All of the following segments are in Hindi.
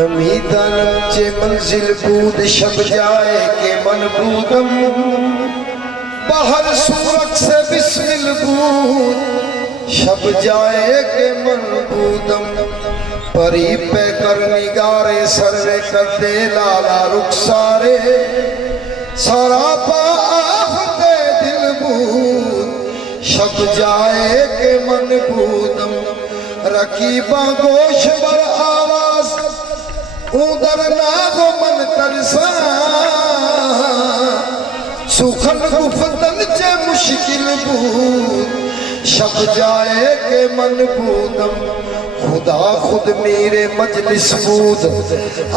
नमी दानम चे मंजिल बूद शब जाए के मन बूदम बाहर सूरत से बिस्मिल बूद शब जाए के मन बूदम परी पे कर निगारे सर्वे कर दे लाला रुखसारे सरापा आफते दिल बूद शब जाए के मन बूदम रकीबा गोश बर आवाज उदर नागो मन तरसा सुखन गुफ्तन चे मुश्किल बूद शब जाए के मन बूदम खुदा खुद मेरे मजलिस बूद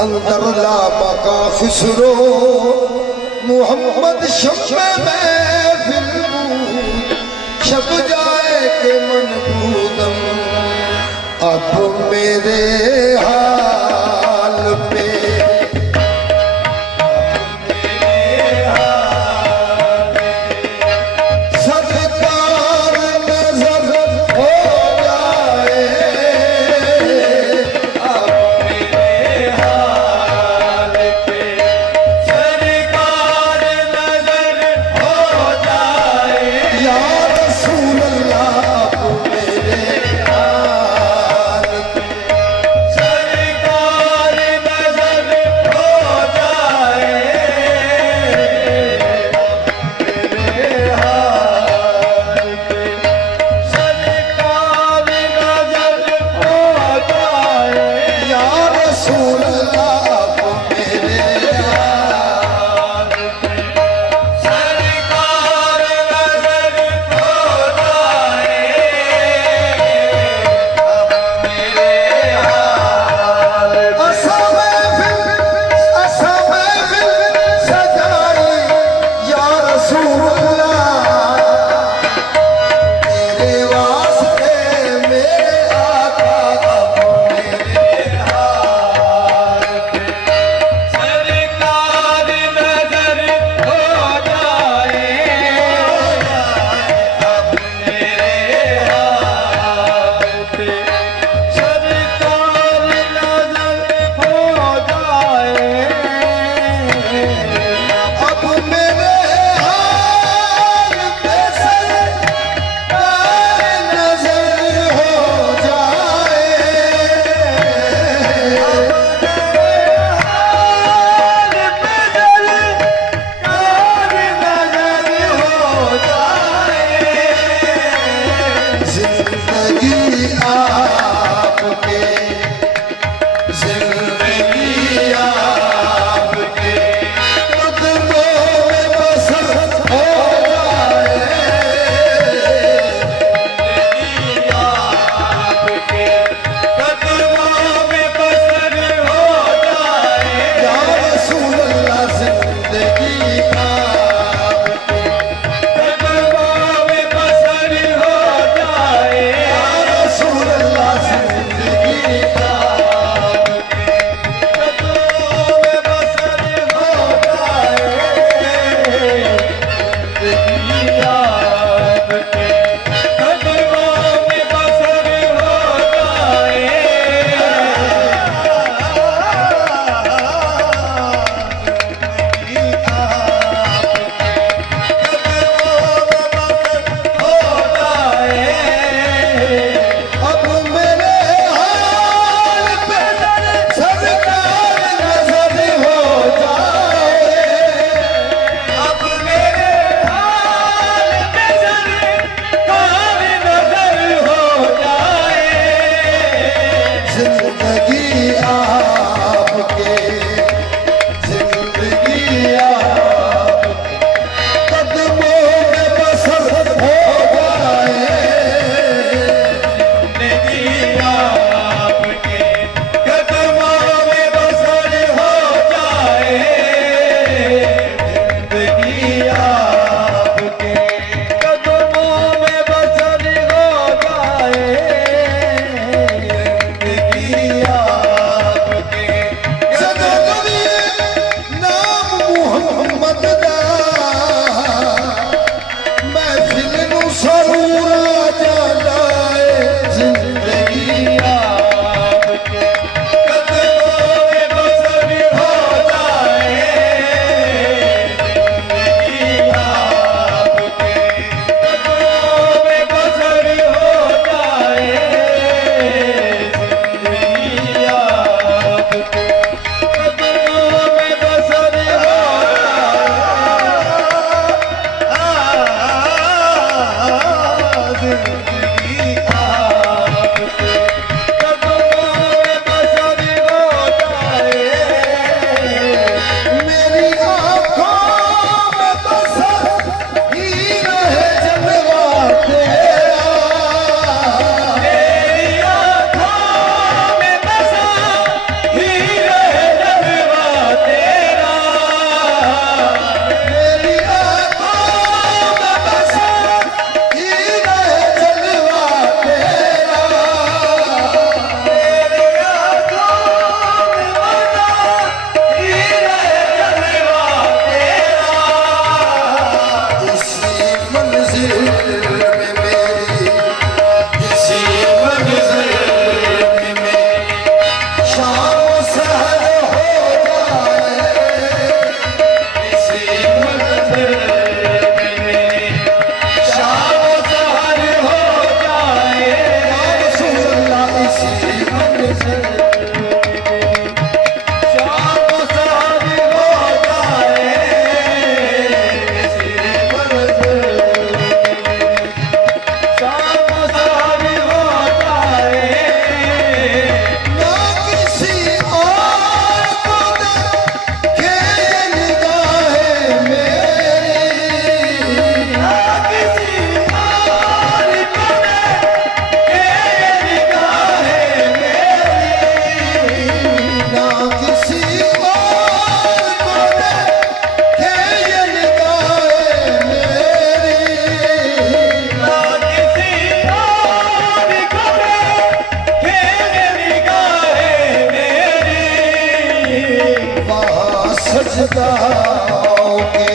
अंदर ला मका खुसरो मोहम्मद शब में फिल बूद शब जाए के मन बूदम अब मेरे हाल पे सरकार नजर हो जाए अब मेरे हाल पे सरकार नजर हो जाए या रसूल अल्लाह अब मेरे सजदाओगे,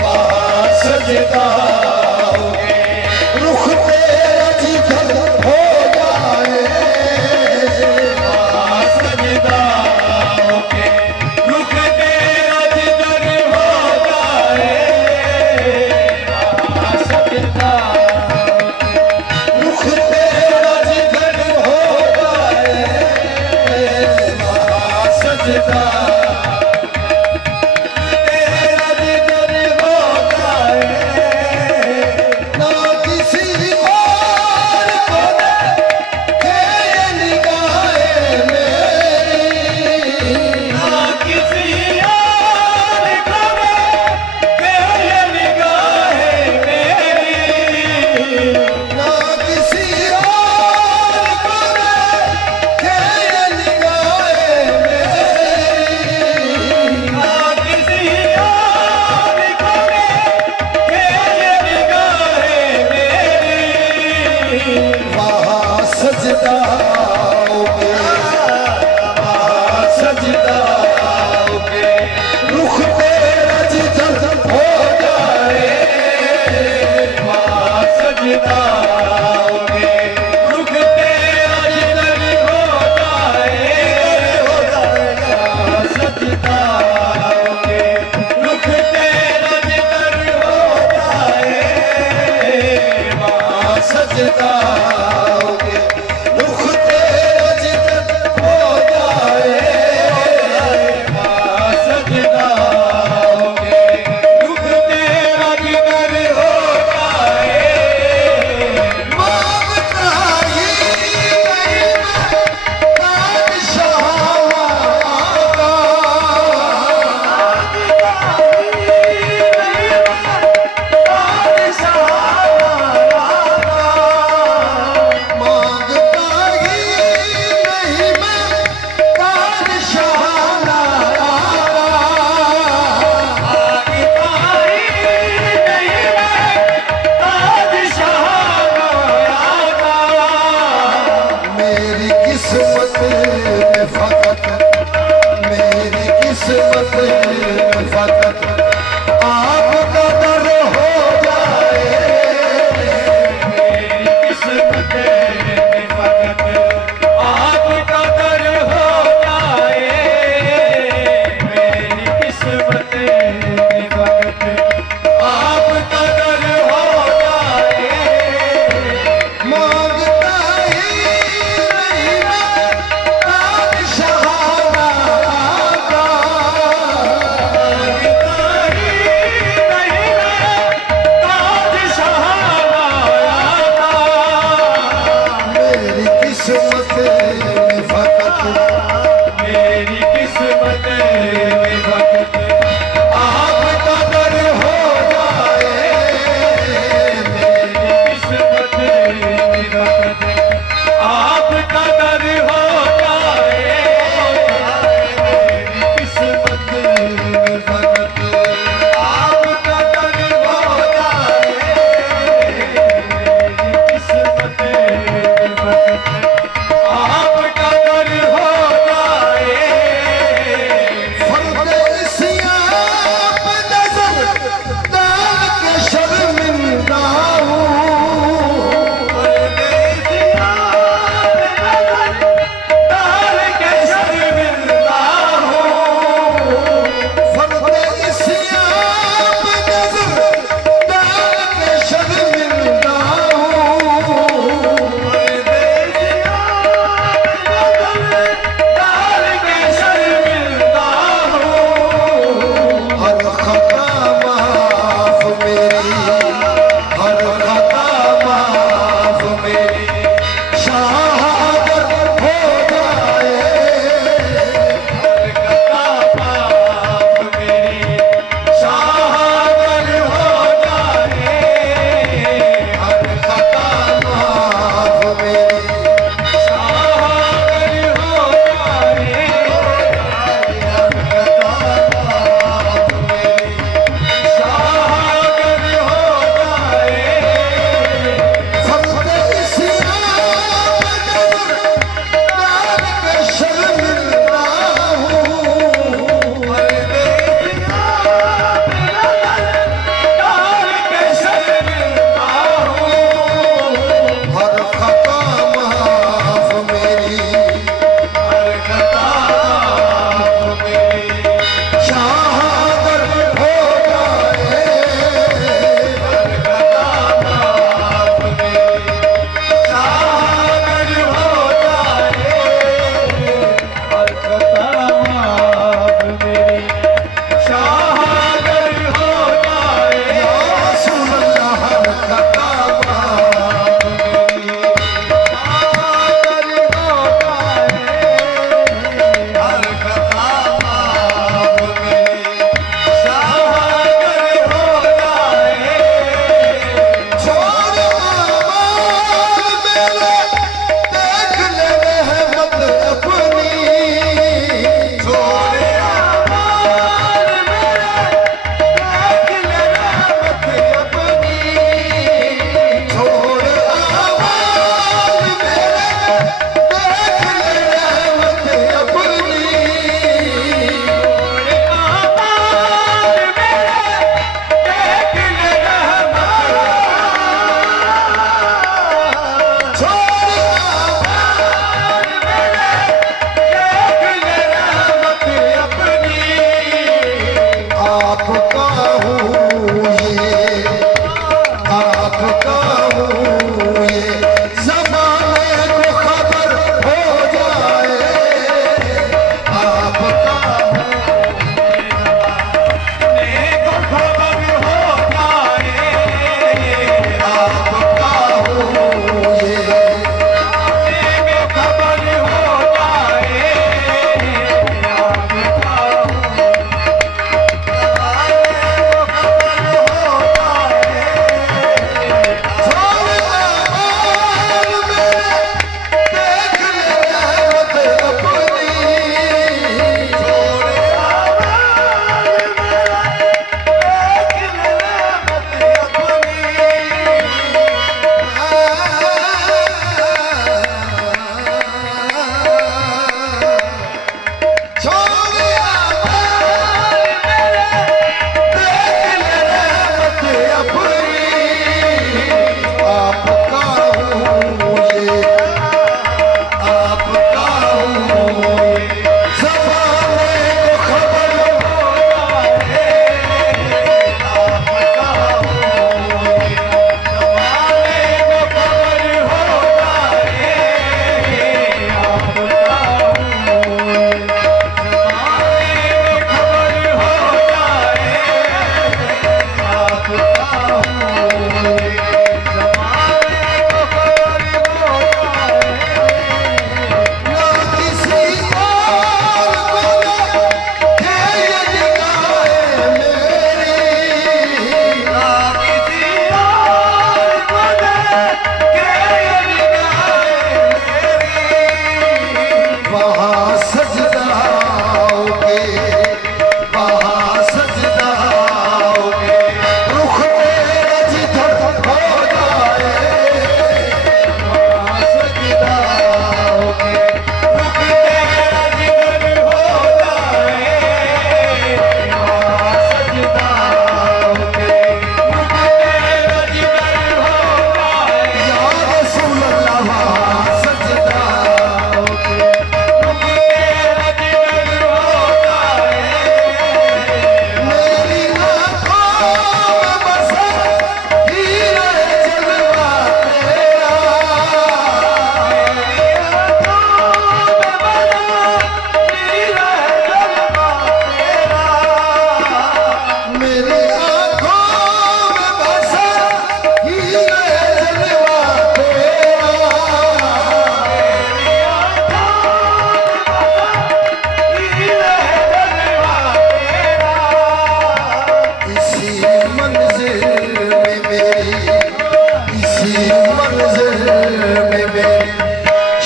वहाँ सजदाओगे, रुख तेरा जिधर हो जाए, वहाँ सजदाओगे, रुख तेरा जिधर हो जाए, वहाँ सजदाओगे, रुख तेरा जिधर हो जाए, वहाँ सजदा ना किसी और को देखे ये निगाहें मेरी, ना किसी और को देखे ये निगाहें मेरी, ना किसी और को देखे ये निगाहें मेरी, ना किसी और को देखे ये निगाहें मेरी, वहाँ सजदाओगे, वहाँ सजदाओगे, रुख तेरा जिधर हो जाए, वहाँ सजदाओगे, रुख तेरा जिधर हो जाए, वहाँ सजदाओगे, रुख तेरा जिधर हो जाए, वहाँ सजदाओगे, रुख तेरा जिधर हो जाए, वहाँ सजदाओगे, रुख तेरा जिधर हो जाए, मांगता ही नहीं मैं बादशाह आका, मांगता ही नहीं मैं बादशाह आका, मेरी किस्मत में फकत, मेरी किस्मत में फकत आपका दर हो जाए, किस्मत में फकत आपका दर हो जाए, मेरी किस्मत में फकत आपका दर हो जाए, मांगता ही नहीं मैं बादशाह आका, मेरी किस्मत में फकत मेरी किस्मत में फकत आपका दर हो जाए, मेरी किस्मत में फकत आपका दर हो जाए, मेरी किस्मत में फकत आपका दर हो जाए, मेरी किस्मत में फकत आपका दर हो जाए, फर्द इस्याब नजर डाल के शर्मिंदा हूँ, फर्द इस्याब नजर डाल के शर्मिंदा हूँ, हर खता माफ मेरी, हर खता माफ मेरी, शहादत हो जाए, हर खता माफ मेरी, फर्द इस्याब नजर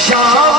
शाम